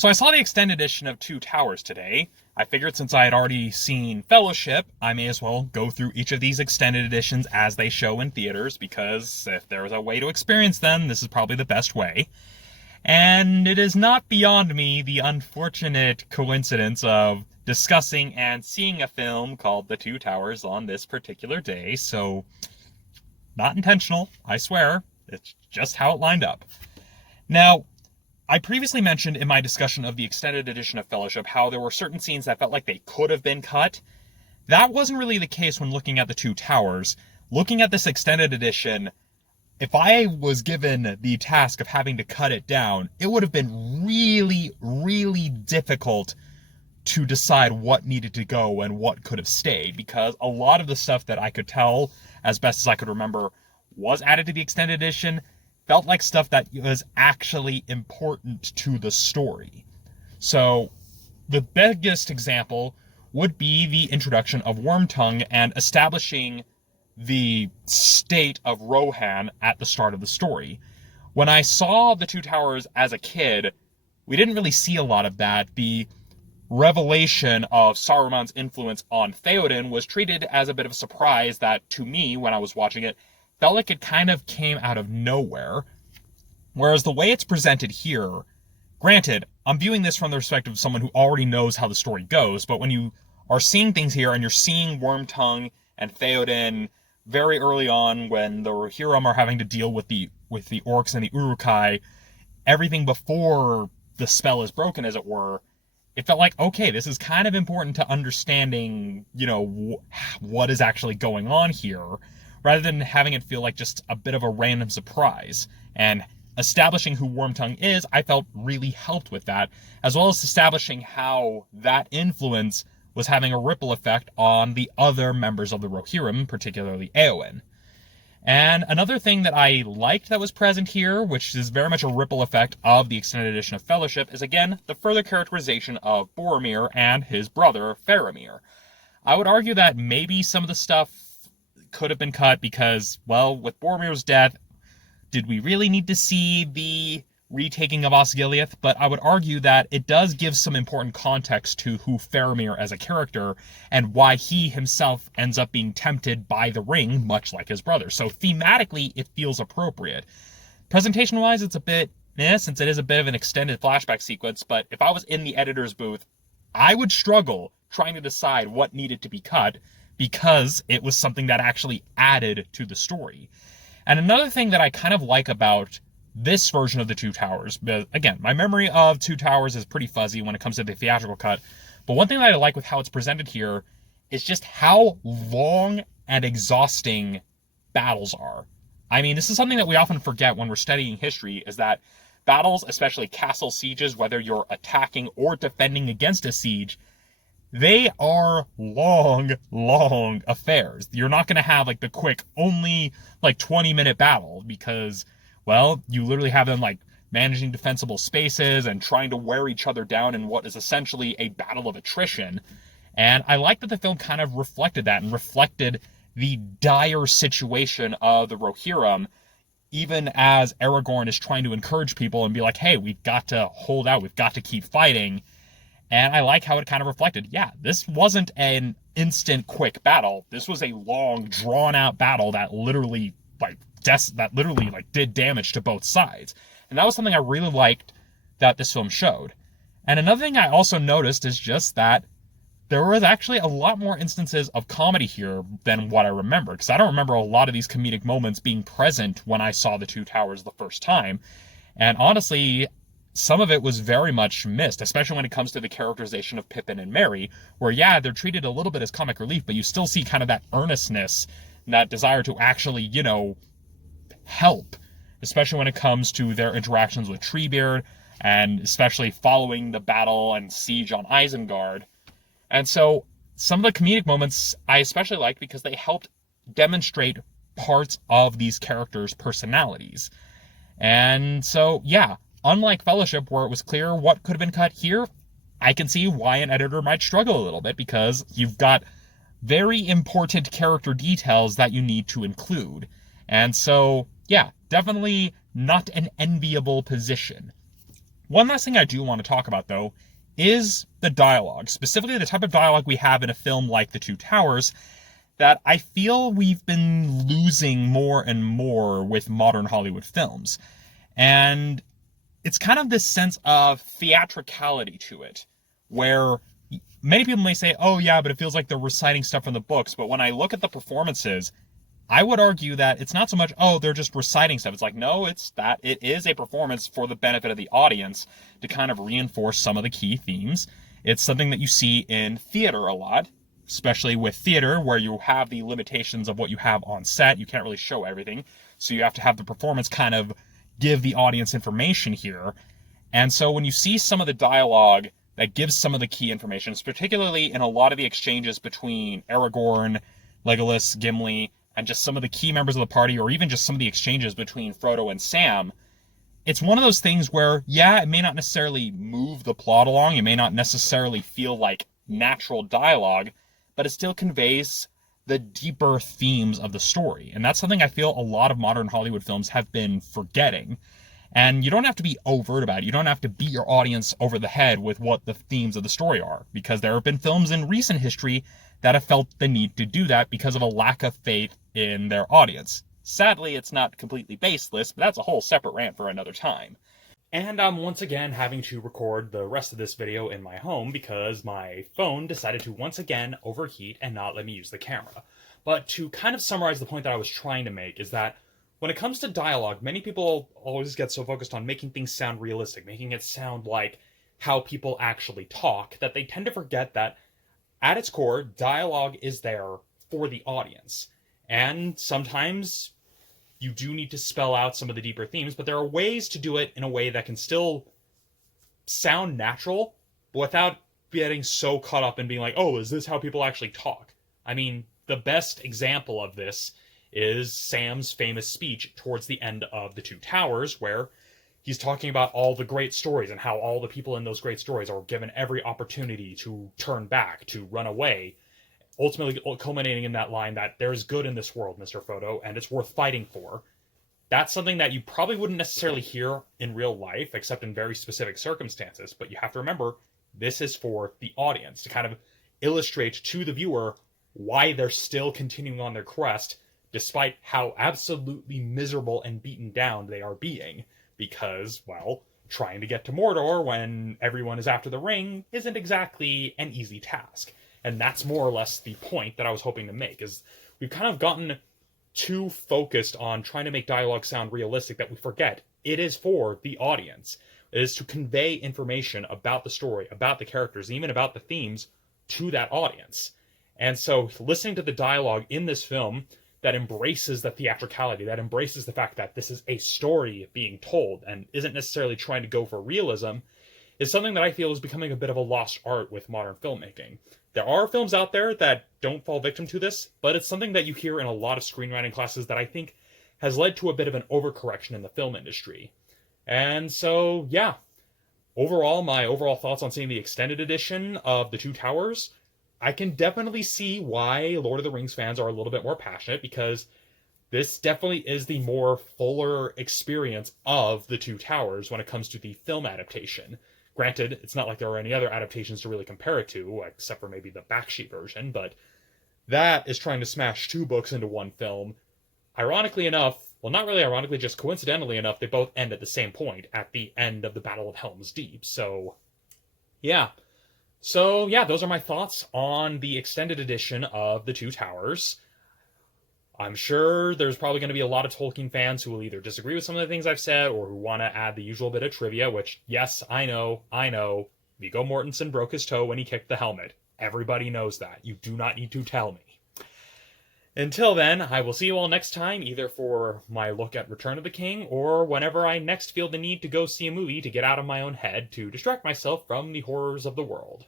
So I saw the extended edition of Two Towers today. I figured since I had already seen Fellowship, I may as well go through each of these extended editions as they show in theaters, because if there was a way to experience them, this is probably the best way. And it is not beyond me the unfortunate coincidence of discussing and seeing a film called The Two Towers on this particular day, so not intentional, I swear. It's just how it lined up. Now, I previously mentioned in my discussion of the extended edition of Fellowship how there were certain scenes that felt like they could have been cut. That wasn't really the case when looking at The Two Towers. Looking at this extended edition, if I was given the task of having to cut it down, it would have been really, really difficult to decide what needed to go and what could have stayed, because a lot of the stuff that I could tell, as best as I could remember, was added to the extended edition, felt like stuff that was actually important to the story. So the biggest example would be the introduction of Wormtongue and establishing the state of Rohan at the start of the story. When I saw The Two Towers as a kid, we didn't really see a lot of that. The revelation of Saruman's influence on Theoden was treated as a bit of a surprise that, to me, when I was watching it, felt like it kind of came out of nowhere. Whereas the way it's presented here, granted, I'm viewing this from the perspective of someone who already knows how the story goes, but when you are seeing things here and you're seeing Wormtongue and Theoden very early on when the Rohirrim are having to deal with the orcs and the Uruk-hai, everything before the spell is broken, as it were, it felt like, okay, this is kind of important to understanding, what is actually going on here, rather than having it feel like just a bit of a random surprise. And establishing who Wormtongue is, I felt really helped with that, as well as establishing how that influence was having a ripple effect on the other members of the Rohirrim, particularly Éowyn. And another thing that I liked that was present here, which is very much a ripple effect of the extended edition of Fellowship, is again the further characterization of Boromir and his brother Faramir. I would argue that maybe some of the stuff could have been cut because, well, with Boromir's death, did we really need to see the retaking of Osgiliath? But I would argue that it does give some important context to who Faramir as a character and why he himself ends up being tempted by the ring, much like his brother. So thematically, it feels appropriate. Presentation-wise, it's a bit, since it is a bit of an extended flashback sequence, but if I was in the editor's booth, I would struggle trying to decide what needed to be cut, because it was something that actually added to the story. And another thing that I kind of like about this version of The Two Towers, again, my memory of Two Towers is pretty fuzzy when it comes to the theatrical cut, but one thing that I like with how it's presented here is just how long and exhausting battles are. I mean, this is something that we often forget when we're studying history, is that battles, especially castle sieges, whether you're attacking or defending against a siege, they are long, long affairs. You're not going to have like the quick, only like 20-minute battle, because, well, you literally have them like managing defensible spaces and trying to wear each other down in what is essentially a battle of attrition. And I like that the film kind of reflected that and reflected the dire situation of the Rohirrim, even as Aragorn is trying to encourage people and be like, hey, we've got to hold out, we've got to keep fighting. And I like how it kind of reflected, yeah, this wasn't an instant quick battle. This was a long, drawn-out battle that literally did damage to both sides. And that was something I really liked that this film showed. And another thing I also noticed is just that there was actually a lot more instances of comedy here than what I remember, because I don't remember a lot of these comedic moments being present when I saw The Two Towers the first time. And honestly, some of it was very much missed, especially when it comes to the characterization of Pippin and Merry, where, yeah, they're treated a little bit as comic relief, but you still see kind of that earnestness, that desire to actually, help, especially when it comes to their interactions with Treebeard, and especially following the battle and siege on Isengard. And so some of the comedic moments I especially liked because they helped demonstrate parts of these characters' personalities. And so, yeah, unlike Fellowship, where it was clear what could have been cut, here, I can see why an editor might struggle a little bit, because you've got very important character details that you need to include. And so, yeah, definitely not an enviable position. One last thing I do want to talk about, though, is the dialogue, specifically the type of dialogue we have in a film like The Two Towers, that I feel we've been losing more and more with modern Hollywood films. And it's kind of this sense of theatricality to it, where many people may say, oh yeah, but it feels like they're reciting stuff from the books. But when I look at the performances, I would argue that it's not so much, oh, they're just reciting stuff. It's like, no, it's that it is a performance for the benefit of the audience to kind of reinforce some of the key themes. It's something that you see in theater a lot, especially with theater, where you have the limitations of what you have on set. You can't really show everything. So you have to have the performance kind of give the audience information here. And so when you see some of the dialogue that gives some of the key information, particularly in a lot of the exchanges between Aragorn, Legolas, Gimli, and just some of the key members of the party, or even just some of the exchanges between Frodo and Sam, it's one of those things where, yeah, it may not necessarily move the plot along, it may not necessarily feel like natural dialogue, but it still conveys the deeper themes of the story. And that's something I feel a lot of modern Hollywood films have been forgetting. And you don't have to be overt about it. You don't have to beat your audience over the head with what the themes of the story are, because there have been films in recent history that have felt the need to do that because of a lack of faith in their audience. Sadly, it's not completely baseless, but that's a whole separate rant for another time. And I'm once again having to record the rest of this video in my home because my phone decided to once again overheat and not let me use the camera. But to kind of summarize the point that I was trying to make is that when it comes to dialogue, many people always get so focused on making things sound realistic, making it sound like how people actually talk, that they tend to forget that at its core, dialogue is there for the audience. And sometimes you do need to spell out some of the deeper themes, but there are ways to do it in a way that can still sound natural, but without getting so caught up in being like, oh, is this how people actually talk? I mean, the best example of this is Sam's famous speech towards the end of The Two Towers, where he's talking about all the great stories and how all the people in those great stories are given every opportunity to turn back, to run away, ultimately culminating in that line that there is good in this world, Mr. Frodo, and it's worth fighting for. That's something that you probably wouldn't necessarily hear in real life, except in very specific circumstances, but you have to remember, this is for the audience, to kind of illustrate to the viewer why they're still continuing on their quest, despite how absolutely miserable and beaten down they are being. Because, well, trying to get to Mordor when everyone is after the ring isn't exactly an easy task. And that's more or less the point that I was hoping to make, is we've kind of gotten too focused on trying to make dialogue sound realistic that we forget it is for the audience. It is to convey information about the story, about the characters, even about the themes to that audience. And so listening to the dialogue in this film that embraces the theatricality, that embraces the fact that this is a story being told and isn't necessarily trying to go for realism, is something that I feel is becoming a bit of a lost art with modern filmmaking. There are films out there that don't fall victim to this, but it's something that you hear in a lot of screenwriting classes that I think has led to a bit of an overcorrection in the film industry. And so, yeah, my overall thoughts on seeing the extended edition of The Two Towers, I can definitely see why Lord of the Rings fans are a little bit more passionate, because this definitely is the more fuller experience of The Two Towers when it comes to the film adaptation. Granted, it's not like there are any other adaptations to really compare it to, except for maybe the backsheet version, but that is trying to smash two books into one film. Ironically enough, well, not really ironically, just coincidentally enough, they both end at the same point, at the end of the Battle of Helm's Deep. So, yeah, those are my thoughts on the extended edition of The Two Towers. I'm sure there's probably going to be a lot of Tolkien fans who will either disagree with some of the things I've said or who want to add the usual bit of trivia, which, yes, I know, Viggo Mortensen broke his toe when he kicked the helmet. Everybody knows that. You do not need to tell me. Until then, I will see you all next time, either for my look at Return of the King, or whenever I next feel the need to go see a movie to get out of my own head to distract myself from the horrors of the world.